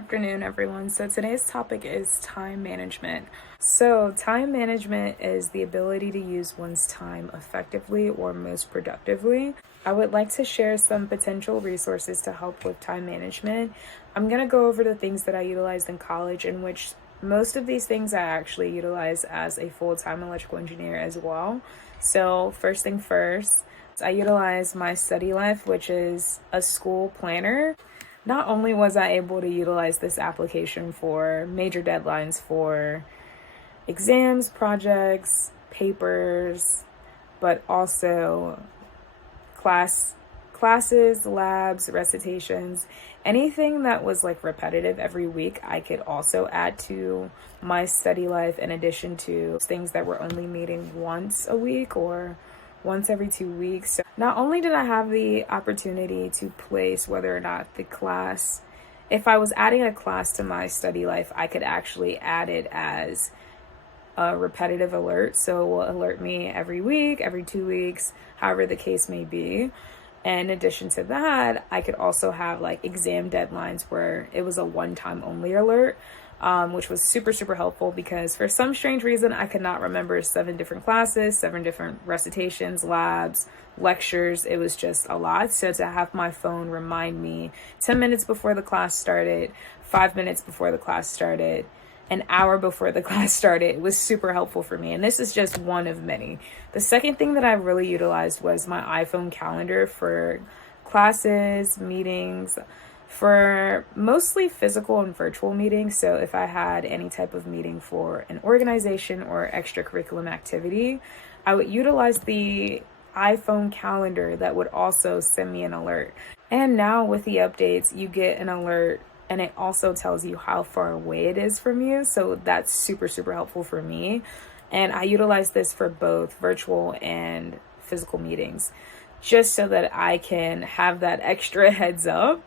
afternoon, everyone. So today's topic is time management. So time management is the ability to use one's time effectively or most productively. I would like to share some potential resources to help with time management. I'm going to go over the things that I utilized in college, in which most of these things I actually utilize as a full-time electrical engineer as well. So first thing first, I utilize my study life, which is a school planner. Not only was I able to utilize this application for major deadlines for exams, projects, papers, but also classes, labs, recitations, anything that was like repetitive every week, I could also add to my study life in addition to things that were only meeting once a week or once every 2 weeks. So not only did I have the opportunity to place whether or not the class, if I was adding a class to my study life, I could actually add it as a repetitive alert. So it will alert me every week, every 2 weeks, however the case may be. And in addition to that, I could also have like exam deadlines where it was a one-time only alert. Which was super, super helpful because for some strange reason, I could not remember 7 different classes, 7 different recitations, labs, lectures. It was just a lot. So to have my phone remind me 10 minutes before the class started, 5 minutes before the class started, an hour before the class started, it was super helpful for me. And this is just one of many. The second thing that I really utilized was my iPhone calendar for classes, meetings, for mostly physical and virtual meetings. So if I had any type of meeting for an organization or extracurriculum activity, I would utilize the iPhone calendar that would also send me an alert. And now with the updates, you get an alert and it also tells you how far away it is from you. So that's super, super helpful for me. And I utilize this for both virtual and physical meetings, just so that I can have that extra heads up.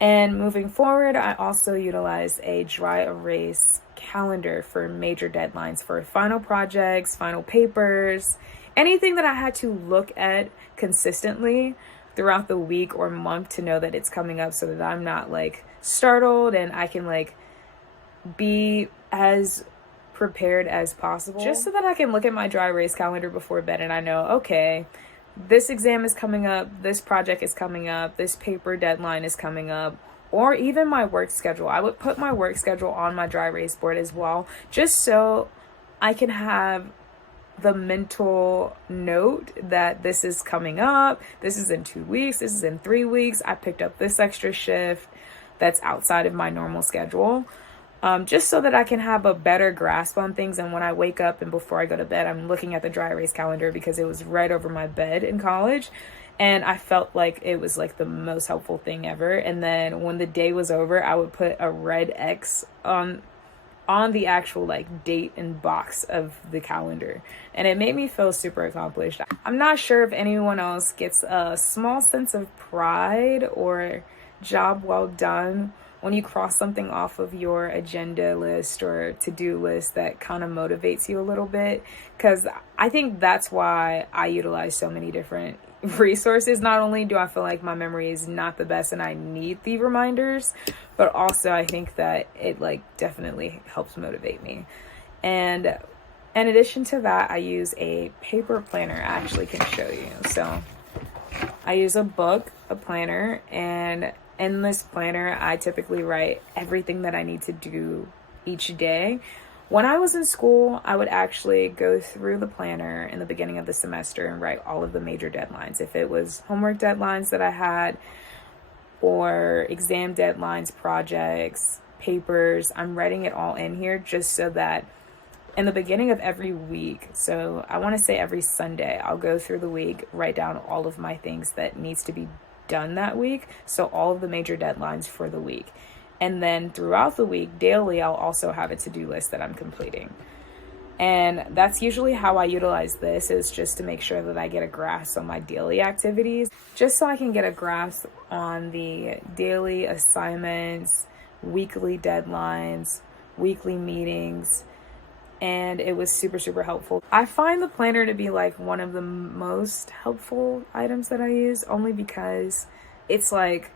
And moving forward, I also utilize a dry erase calendar for major deadlines for final projects, final papers, anything that I had to look at consistently throughout the week or month to know that it's coming up so that I'm not like startled and I can like be as prepared as possible. Just so that I can look at my dry erase calendar before bed and I know, okay, this exam is coming up, this project is coming up, this paper deadline is coming up, or even my work schedule. I would put my work schedule on my dry erase board as well, just so I can have the mental note that this is coming up, this is in 2 weeks, this is in 3 weeks, I picked up this extra shift that's outside of my normal schedule. Just so that I can have a better grasp on things. And when I wake up and before I go to bed, I'm looking at the dry erase calendar because it was right over my bed in college. And I felt like it was like the most helpful thing ever. And then when the day was over, I would put a red X on the actual like date and box of the calendar. And it made me feel super accomplished. I'm not sure if anyone else gets a small sense of pride or job well done when you cross something off of your agenda list or to-do list that kind of motivates you a little bit, because I think that's why I utilize so many different resources. Not only do I feel like my memory is not the best and I need the reminders, but also I think that it like definitely helps motivate me. And in addition to that, I use a paper planner. I actually can show you. So I use a book, a planner, and in this planner, I typically write everything that I need to do each day. When I was in school, I would actually go through the planner in the beginning of the semester and write all of the major deadlines. If it was homework deadlines that I had, or exam deadlines, projects, papers, I'm writing it all in here just so that in the beginning of every week, so I want to say every Sunday, I'll go through the week, write down all of my things that needs to be done that week, so all of the major deadlines for the week. And then throughout the week, daily, I'll also have a to-do list that I'm completing. And that's usually how I utilize this, is just to make sure that I get a grasp on my daily activities, just so I can get a grasp on the daily assignments, weekly deadlines, weekly meetings. And it was super, super helpful. I find the planner to be like one of the most helpful items that I use, only because it's like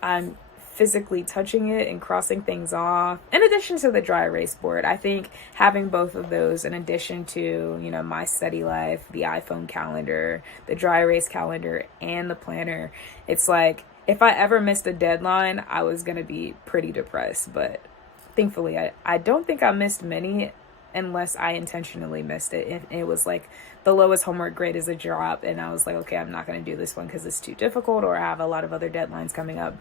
I'm physically touching it and crossing things off. In addition to the dry erase board, I think having both of those in addition to, you know, my study life, the iPhone calendar, the dry erase calendar, and the planner, it's like if I ever missed a deadline, I was going to be pretty depressed. But thankfully, I don't think I missed many unless I intentionally missed it. It was like the lowest homework grade is a drop, and I was like, okay, I'm not going to do this one because it's too difficult, or I have a lot of other deadlines coming up.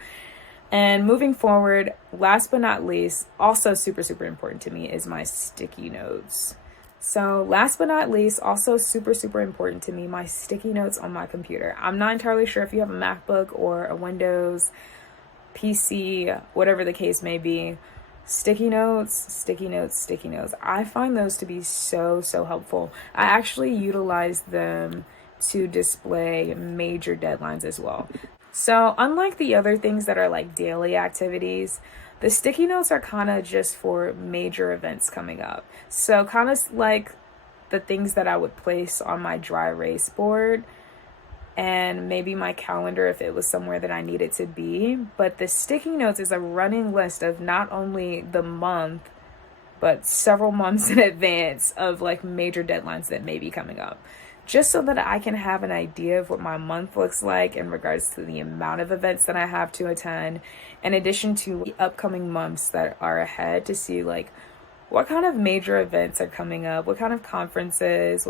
And moving forward, last but not least, also super, super important to me is my sticky notes. So last but not least, also super, super important to me, my sticky notes on my computer. I'm not entirely sure if you have a MacBook or a Windows PC, whatever the case may be. Sticky notes, sticky notes, sticky notes. I find those to be so, so helpful. I actually utilize them to display major deadlines as well. So unlike the other things that are like daily activities, the sticky notes are kind of just for major events coming up. So kind of like the things that I would place on my dry erase board and maybe my calendar if it was somewhere that I needed to be. But the sticky notes is a running list of not only the month, but several months in advance of like major deadlines that may be coming up, just so that I can have an idea of what my month looks like in regards to the amount of events that I have to attend, in addition to the upcoming months that are ahead, to see like what kind of major events are coming up, what kind of conferences,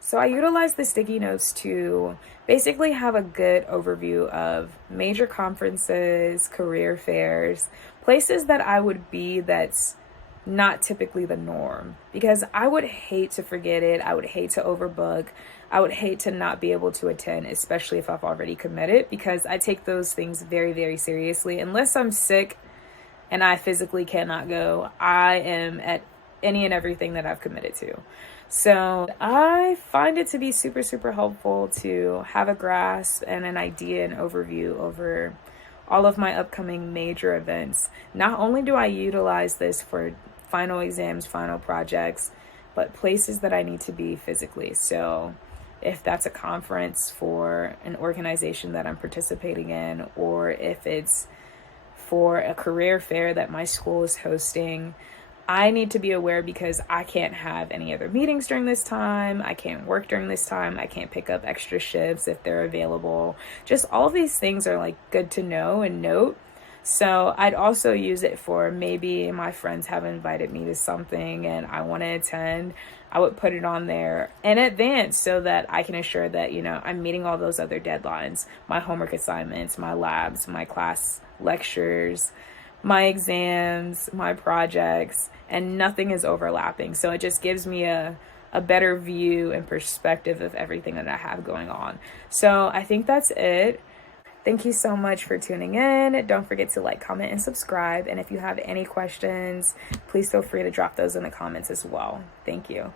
so I utilize the sticky notes to basically have a good overview of major conferences, career fairs, places that I would be that's not typically the norm, because I would hate to forget it. I would hate to overbook. I would hate to not be able to attend, especially if I've already committed, because I take those things very, very seriously. Unless I'm sick and I physically cannot go, I am at any and everything that I've committed to. So I find it to be super, super helpful to have a grasp and an idea and overview over all of my upcoming major events. Not only do I utilize this for final exams, final projects, but places that I need to be physically. So if that's a conference for an organization that I'm participating in, or if it's for a career fair that my school is hosting, I need to be aware, because I can't have any other meetings during this time. I can't work during this time. I can't pick up extra shifts if they're available. Just all of these things are like good to know and note. So I'd also use it for maybe my friends have invited me to something and I want to attend. I would put it on there in advance so that I can assure that, you know, I'm meeting all those other deadlines, my homework assignments, my labs, my class lectures, my exams, my projects, and nothing is overlapping. So it just gives me a better view and perspective of everything that I have going on. So I think that's it. Thank you so much for tuning in. Don't forget to like, comment, and subscribe. And if you have any questions, please feel free to drop those in the comments as well. Thank you.